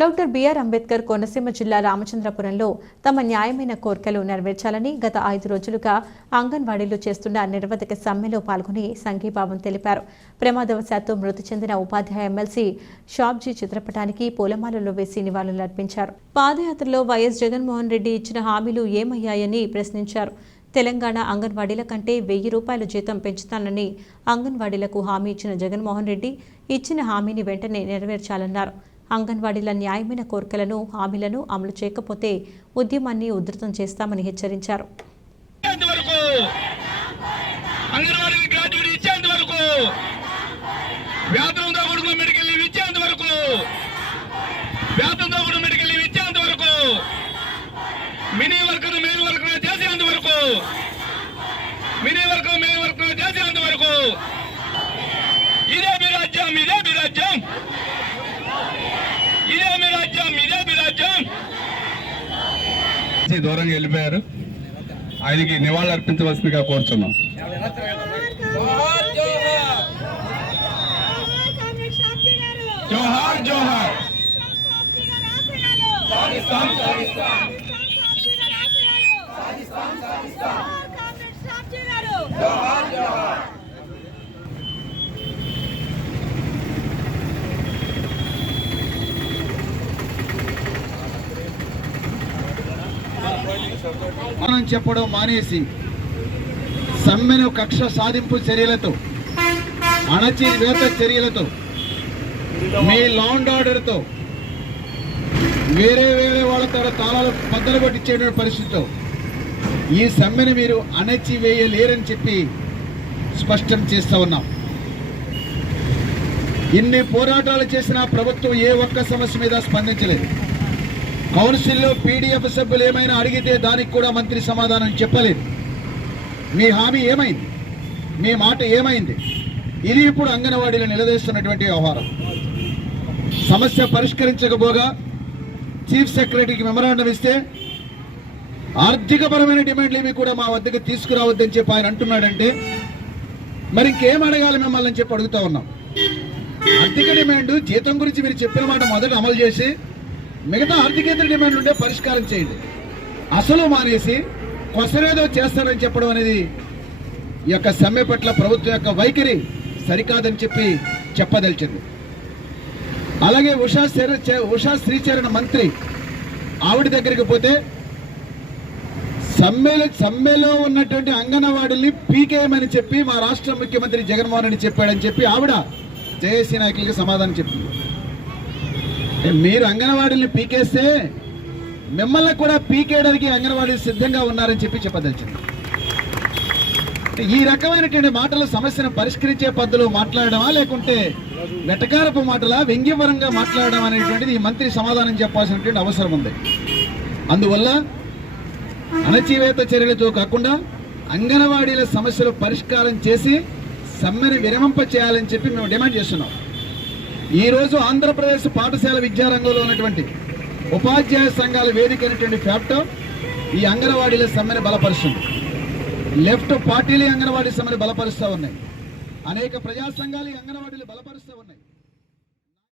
Doctor BR Ambedkar Konaseema జిల్లా రామచంద్రపురంలో తమ న్యాయమైన కోర్కెలు నెరవేర్చాలని గత ఐదు రోజులుగా అంగన్వాడీలు చేస్తున్న నిర్వధక సమ్మెలో పాల్గొని సంఘీభావం తెలిపారు. ప్రమాదవశాత్తు మృతి చెందిన ఉపాధ్యాయ ఎమ్మెల్సీ షాబ్జీ చిత్రపటానికి పూలమాలలు వేసి నివాళులర్పించారు పాదయాత్రలో వైఎస్ జగన్మోహన్ రెడ్డి ఇచ్చిన హామీలు ఏమయ్యాయని ప్రశ్నించారు. తెలంగాణ అంగన్వాడీల కంటే వెయ్యి రూపాయల జీతం పెంచుతానని అంగన్వాడీలకు హామీ ఇచ్చిన జగన్మోహన్ రెడ్డి ఇచ్చిన హామీని వెంటనే నెరవేర్చాలన్నారు. అంగన్వాడీల న్యాయమైన కోరికలను హామీలను అమలు చేయకపోతే ఉద్యమాన్ని ఉధృతం చేస్తామని హెచ్చరించారు. వరకు మెడికల్ వరకు మెడికల్ వరకు మినీ వర్కర్ మెయిన్ వర్కర్ చేసేంత వరకు మినీ వర్కర్ మెయిన్ వర్కర్ చేసేంత వరకు ఇదే మీ రాజ్యం ఇదే మీ రాజ్యం ఇదే మీ రాజ్యం ఇదే మీ రాజ్యం దూరంగా వెళ్ళిపోయారు. ఆయనకి నివాళులు అర్పించవలసిందిగా కోరుచున్నాం. జోహార్ జోహార్. పాకిస్తాన్ పాకిస్తాన్ మనం చెప్పడం మానేసి సమ్మెను కక్ష సాధింపు చర్యలతో అణచివేత చర్యలతో మీ లాండ్ ఆర్డర్తో వేరే వేరే వాళ్ళతో తాళాలు బద్దలు పట్టించేటువంటి పరిస్థితితో ఈ సమ్మెను మీరు అణచివేయలేరని చెప్పి స్పష్టం చేస్తా ఉన్నాం. ఇన్ని పోరాటాలు చేసిన ప్రభుత్వం ఏ ఒక్క సమస్య మీద స్పందించలేదు. కౌన్సిల్లో పీడీఎఫ్ సభ్యులు ఏమైనా అడిగితే దానికి కూడా మంత్రి సమాధానం చెప్పలేదు. మీ హామీ ఏమైంది? మీ మాట ఏమైంది? ఇది ఇప్పుడు అంగన్వాడీలు నిలదీస్తున్నటువంటి వ్యవహారం. సమస్య పరిష్కరించకపోగా చీఫ్ సెక్రటరీకి మెమరాండం ఇస్తే ఆర్థికపరమైన డిమాండ్లు ఏమి కూడా మా వద్దకు తీసుకురావద్దని చెప్పి ఆయన అంటున్నాడంటే మరి ఇంకేం అడగాలి మిమ్మల్ని చెప్పి అడుగుతా ఉన్నాం. ఆర్థిక డిమాండ్ జీతం గురించి మీరు చెప్పిన మాట మొదట అమలు చేసి మిగతా ఆర్థికేతర డిమాండ్లు ఉంటే పరిష్కారం చేయండి. అసలు మానేసి కొసరేదో చేస్తారని చెప్పడం అనేది ఈ యొక్క సమ్మె పట్ల ప్రభుత్వం యొక్క వైఖరి సరికాదని చెప్పి చెప్పదలిచింది. అలాగే ఉషా చే- ఉషా శ్రీచరణ మంత్రి ఆవిడ దగ్గరికి పోతే సమ్మెలో సమ్మెలో ఉన్నటువంటి అంగన్వాడీల్ని పీకేయమని చెప్పి మా రాష్ట్ర ముఖ్యమంత్రి జగన్మోహన్ రెడ్డి చెప్పాడని చెప్పి ఆవిడ జేఏసీ నాయకులకి సమాధానం చెప్పింది. మీరు అంగన్వాడీల్ని పీకేస్తే మిమ్మల్ని కూడా పీకేయడానికి అంగన్వాడీలు సిద్ధంగా ఉన్నారని చెప్పి చెప్పదలిచింది. ఈ రకమైనటువంటి మాటలు సమస్యను పరిష్కరించే పద్ధతిలో మాట్లాడడమా లేకుంటే వెటకారపు మాటలా వ్యంగ్యపరంగా మాట్లాడడం అనేటువంటిది ఈ మంత్రి సమాధానం చెప్పాల్సినటువంటి అవసరం ఉంది. అందువల్ల అణచివేత చర్యలతో కాకుండా అంగన్వాడీల సమస్యలు పరిష్కారం చేసి సమ్మెను విరమింప చేయాలని చెప్పి మేము డిమాండ్ చేస్తున్నాం. ఈరోజు ఆంధ్రప్రదేశ్ పాఠశాల విద్యారంగంలో ఉన్నటువంటి ఉపాధ్యాయ సంఘాల వేదిక అయినటువంటి ఫ్యాప్టో ఈ అంగన్వాడీల సమ్మెను బలపరుస్తుంది. లెఫ్ట్ పార్టీలు అంగన్వాడీ సమ్మెను బలపరుస్తూ ఉన్నాయి. అనేక ప్రజా సంఘాలు అంగన్వాడీలు బలపరుస్తూ ఉన్నాయి.